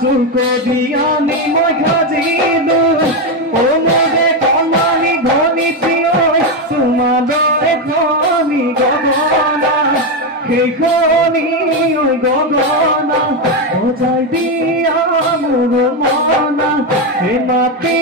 চুকে দিয়ানি মই খাজিলো ও মোৰে কণানী ধনী প্ৰিয় তোমাৰ দৰে ধনী গগনা সেইখনি গগনা বজাই দিয়া মোৰ মনা সেই মাটি